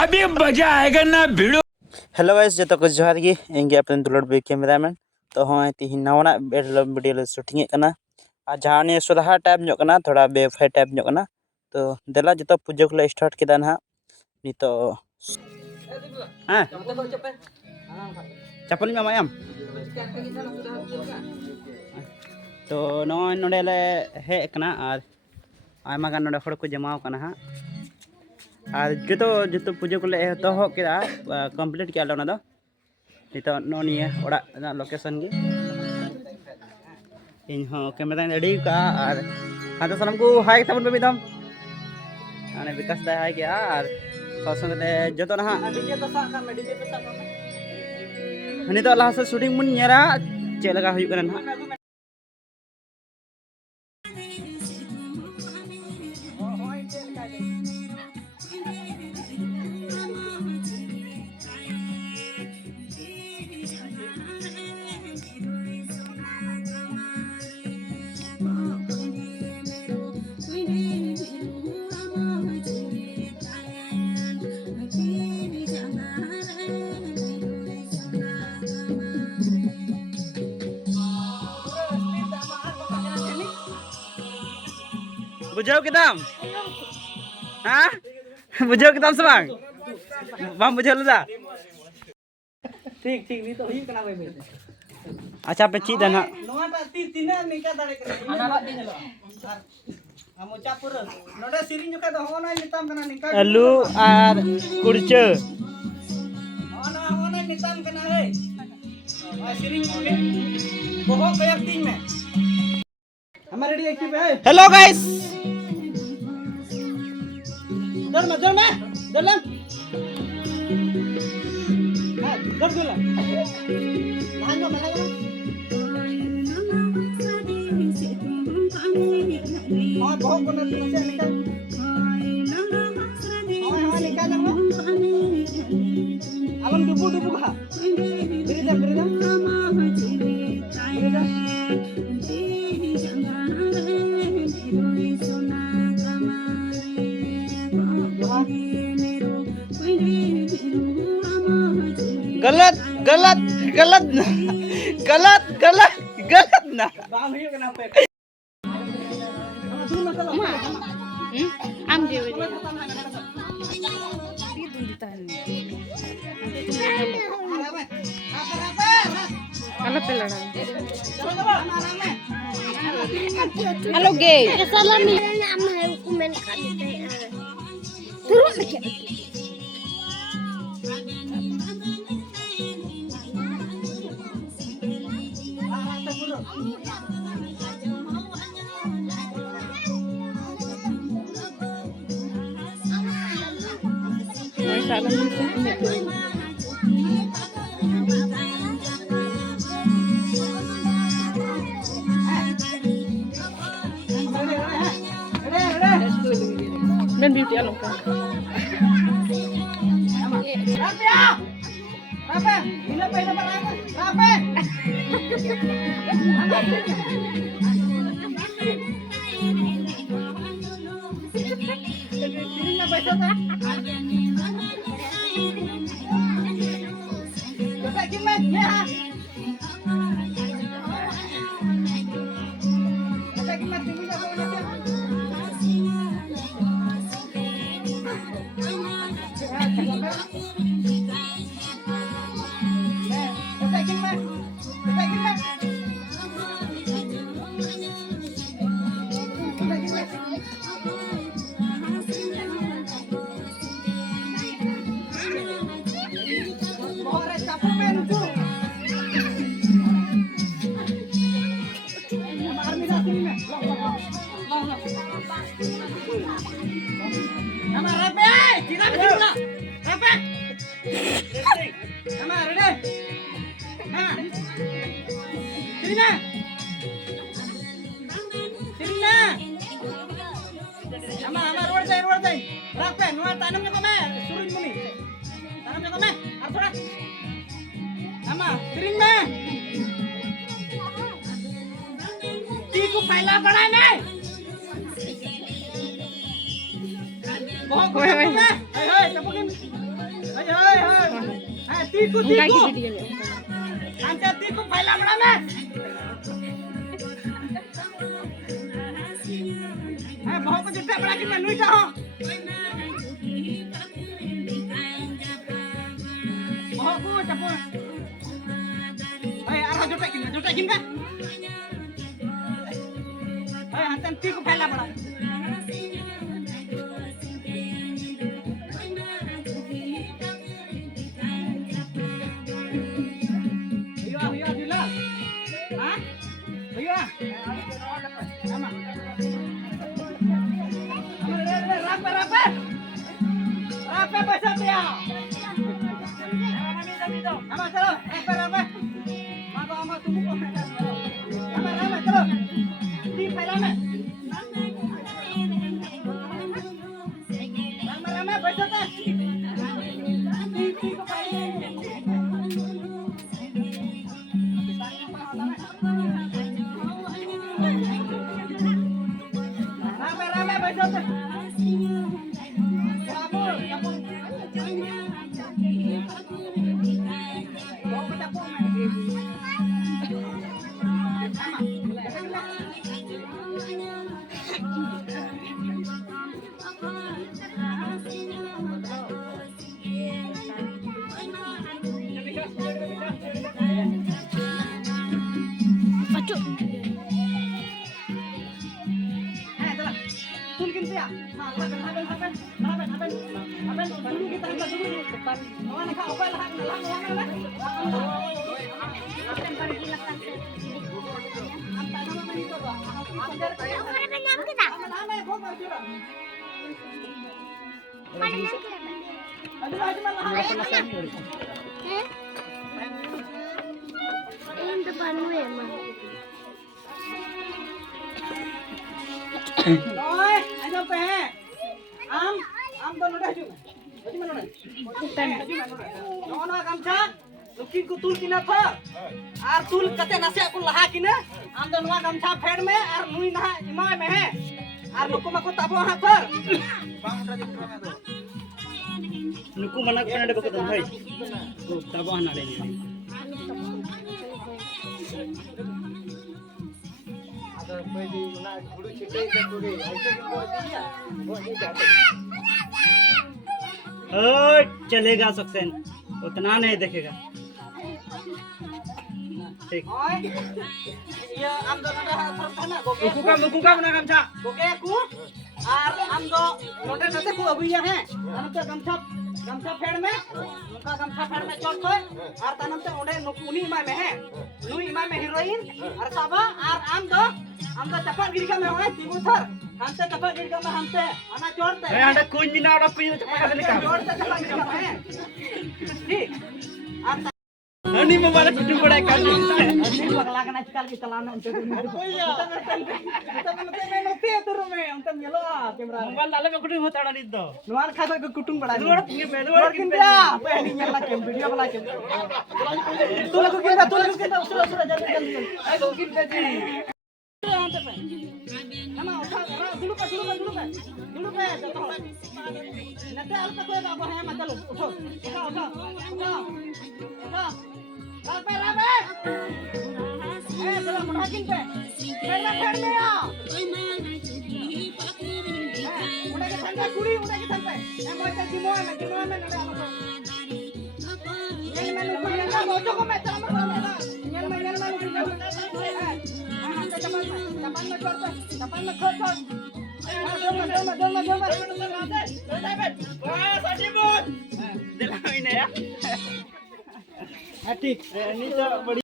अभी मजा आएगा ना भिड़ो। हेलो गाइस जो को जोहार गी इंगे अपन दुलड़ बे कैमरा मैन तो हाँ ती नवना वीडियो ले शूटिंग करना आ जहाँ ने सुधा टाइप ᱧᱚᱜ कना थोड़ा बेफाई टाइप ᱧᱚᱜ कना तो देला जो पूजा को स्टार्ट किदा ना नितो हां चपल में मायाम तो नॉय नोडे ले हे कना और आयमा गान नोडे हड़ को जमाव कना हां और जो पूजा को एतह किया कमप्लीट किया नित निये लोकेशन गे इन कैमरा रेडी का और हाथ सामान को हाई तब मिदम विकास दा हाई किया और संगे जो ना नित लहा से शूटिंग बन चलका ना बुझाओ किताम हाँ बुझाओ किताम से बांग बुझाओ लदा ठीक ठीक नहीं तो हुई कना भाई अच्छा पे चीज है ना नोटा तीन निका दाड़े कर अनाला दिन लो हम चापुर नोडे सिरिंग का तो होना निताम कना निका आलू और कुड़चे होना निताम कना है और सिरिंग में बहुत कयक तीन में हमारे रेडी एक्टिव है हेलो गाइस दर में दर हां दर दर भांगो मलागा और बहुत कोना से निकाल हां निकाल ना आलम डुबू खा बिरी जा गलत गलत गलत गलत गलत गलत ना बाम ही कना पे आम जे हेलो गे सलामी हम कमेंट कर देते हैं तुरंत men beauty along kan apa bila pe na parang apa sini na paisa ta Bapak gimana ya Bapak gimana sini na bawa Nama Rape, tidak betul Rape. Nama Rene. Nah. Sini. Sini. Nama road day. Rape, nuar tanamnya kome, suruh muni. Tanamnya kome, arthura. Nama, sini me. Tiku payla bana me. बहुत tiku. Angkat tiku pala mo namin. Bawa ko dito pala kin manuy ta ho. Bawa ko tapo. Ay, ara jotekin ka. Ay, hantan tiku pala mo. Rape besar dia. Ama chalo, rape. Mago ama tumu ko. Ama rame chalo. Di rame. Rame besar ta. Di ko rame besar ta. Rồi, anh đâu về? Am đâu nó đây chứ? Ở trên mana? Nó gamcha. Lukin ku tul kina tha. Ar tul kate nase aku laha kina. Am do noa gamcha phed me ar nui na imai me he. Ar nuku mako tabo ha thar. Nuku mana ko nade bako bhai. Ko tabo na le ni. चलेगा suction उतना नहीं देखेगा ठीक Iya am do nada thana goke. मुकु का बना गमछा Goke aku ar am do note nate ku aguiya he. Tanam te gamcha phed me. Nuka gamcha phed me chot koy. Ar tanam te onde uni imai me he. Nui imai me heroin. Ar saba ar am do cepat giri kami orang tibu thar. Hante cepat giri kami hante. Ana chorte. ए हंडा कुछ भी ना और कुछ चपका दे का Chorte cepat giri kami he. ठीक. Ar Honey mobile कुछ बड़ा कर दे ini bakal kena cikal kita lana untuk ini. Oh iya. Kita kan nanti itu rumah untuk melo kamera. Mobile डाले में कुछ होता नहीं तो Luar kata ke kutung bada. luar Kita apa ini nyala kem video bala kem. Tuh lagu kita usra jaldi. Ayo kita ji. Nama dulu pe. Nanti alpa ko da bahaya mata lo. Uठो. Rape. Chalo mudakin pe. Phed me ya. Udah ke tangga kuri. Mau cari mau nade apa. Nyel menu ko nyel mo joko me chalo mo. Nyel menu Kapan me chorte. दिला ini ya ठीक ini तो बड़ी